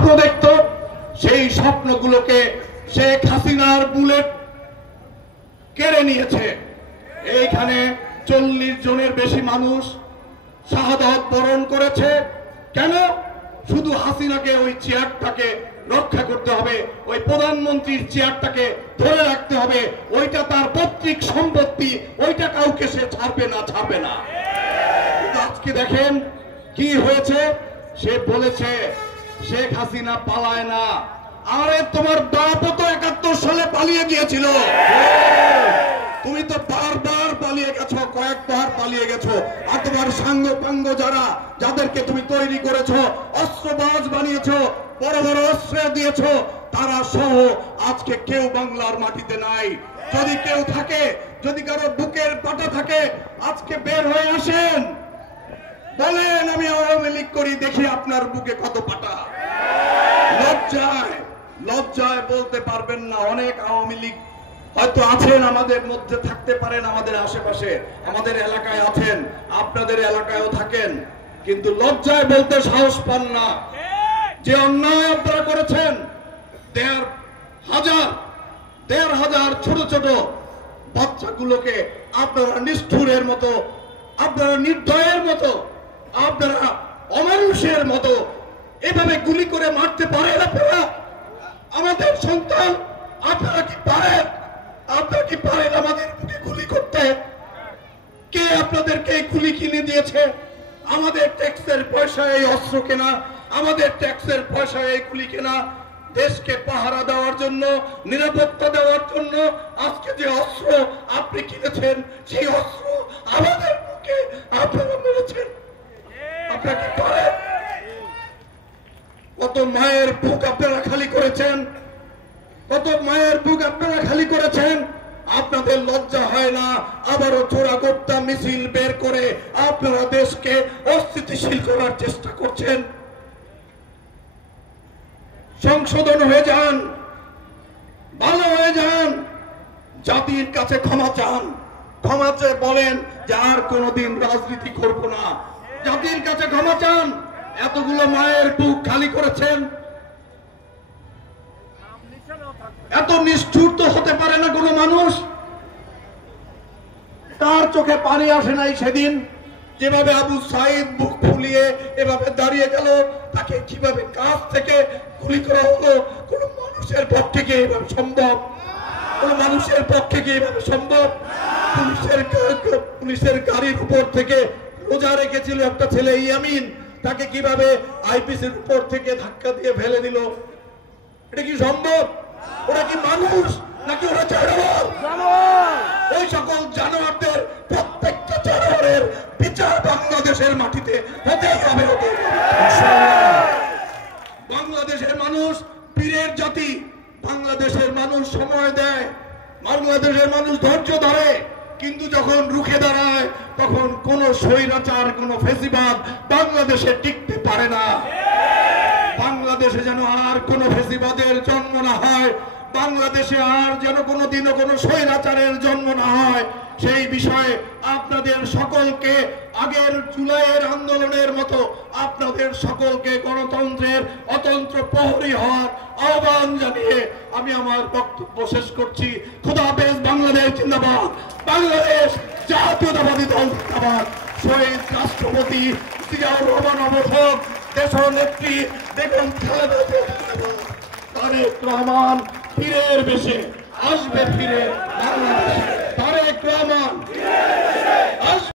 স্বপ্ন দেখত, সেই স্বপ্নগুলোকে শেখ হাসিনার বুলেট কেড়ে নিয়েছে। এইখানে 40 জনের বেশি মানুষ শাহাদাত বরণ করেছে। কেন? শুধু হাসিনাকে ওই চেয়ারটাকে রক্ষা করতে হবে, ওই প্রধানমন্ত্রীর চেয়ারটাকে ধরে রাখতে হবে। ওইটা তার পৈতৃক সম্পত্তি, ওইটা কাউকে সে ছাড়বে না। আজকে দেখেন কি হয়েছে। সে বলেছে শেখ হাসিনা পালায় না। আরে তোমার বাপও তো 71 সালে পালিয়ে গিয়েছিল। তুমি তো বারবার পালিয়ে গেছো, কয়েকবার পালিয়ে গেছো। আর তোমার সাঙ্গ পাঙ্গ যাদেরকে তুমি তৈরি করেছো, অস্ত্রবাজ বানিয়েছো, বড় বড় অস্ত্র দিয়েছো, তারা সহ আজকে কেউ বাংলার মাটিতে নাই। যদি কেউ থাকে, যদি কারো বুকের পাটা থাকে, আজকে বের হয়ে আসেন, বলেন আমি আওয়ামী লীগ করি, দেখি আপনার বুকে কত পাটা। লজ্জায় বলতে পারবেন না। অনেক আওয়ামী লীগ হয়তো আছেন, আমাদের মধ্যে থাকতে পারেন, আমাদের আশেপাশে, আমাদের এলাকায় আছেন, আপনাদের এলাকায়ও থাকেন, কিন্তু লজ্জায় বলতে সাহস পান না। যে অন্যায় আপনারা করেছেন, 1,500 ছোট ছোট বাচ্চাগুলোকে আপনারা নিষ্ঠুরের মতো, আপনারা নির্দয়ের মতো, আপনারা অমানুষের মতো এভাবে গুলি করে মারতে পারেন। আপনারা আমাদের সন্তান, আপনারা কি পারেন আমাদের বুকে গুলি করতে? কে আপনাদেরকে এই গুলি কিনে দিয়েছে? আমাদের ট্যাক্সের পয়সায় এই অস্ত্র কেনা, আমাদের ট্যাক্সের পয়সায় এই গুলি কেনা। দেশকে পাহারা দেওয়ার জন্য, নিরাপত্তা দেওয়ার জন্য আজকে যে অস্ত্র আপনি কিনেছেন, সেই অস্ত্র আমাদের বুকে আপনারা মেরেছেন। আপনারা কি পারেন? কত মায়ের বুক আপনারা খালি করেছেন, কত মায়ের বুক আপনারা খালি করেছেন। আপনাদের লজ্জা হয় না? আবারও চোরাগোপ্তা মিছিল বের করে আপনারা দেশকে অস্থিতিশীল করার চেষ্টা করছেন। সংশোধন হয়ে যান, ভালো হয়ে যান, জাতির কাছে ক্ষমা চান, ক্ষমা চেয়ে বলেন যে আর কোনোদিন রাজনীতি করব না। জাতির কাছে ক্ষমা চান। এতগুলো মায়ের বুক খালি করেছেন, এত নিষ্ঠুর তো হতে পারে না কোনো মানুষ। তার চোখে পানি আসে নাই সেদিন, যেভাবে আবু সাইদ বুক ফুলিয়ে এভাবে দাঁড়িয়ে গেল, তাকে কিভাবে কাছ থেকে গুলি করা হলো। কোন মানুষের পক্ষে কি এভাবে সম্ভব? কোন মানুষের পক্ষে কি এভাবে সম্ভব? পুলিশের গাড়ির উপর থেকে রোজা রেখেছিল একটা ছেলে ইয়ামিন, তাকে কিভাবে আইপিসির উপর থেকে ধাক্কা দিয়ে ফেলে দিল। এটা কি সম্ভব? ওরা কি মানুষ নাকি ওরা জানোয়ার? ওই সকল জানোয়ারদের প্রত্যেকটা জানোয়ারের বিচার বাংলাদেশের মাটিতে হতেই হবে। বাংলাদেশের মানুষ পীরের জাতি, বাংলাদেশের মানুষ সময় দেয়, বাংলাদেশের মানুষ ধৈর্য ধরে, কিন্তু যখন রুখে দাঁড়ায় তখন কোন স্বৈরাচার, কোন ফেসিবাদ বাংলাদেশে টিকতে পারে না। বাংলাদেশে যেন আর কোন ফেসিবাদের জন্ম না হয়, বাংলাদেশে আর যেন কোনোদিনও কোনো স্বৈরাচারের জন্ম না হয়, সেই বিষয়ে আপনাদের সকলকে আগের জুলাইয়ের আন্দোলনের মতো আপনাদের সকলকে গণতন্ত্রের অতন্ত্র প্রহরী হওয়ার আহ্বান জানিয়ে আমি আমার বক্তব্য শেষ করছি। খোদা হাফেজ। বাংলাদেশ জিন্দাবাদ। বাংলাদেশ জাতীয়তাবাদী দল জিন্দাবাদ। শহীদ রাষ্ট্রপতি জিয়াউর রহমান অমর হোক। দেশ নেত্রী বেগম খালেদা জিয়া, তারেক রহমান ফিরে আসবে, ফিরে বাংলা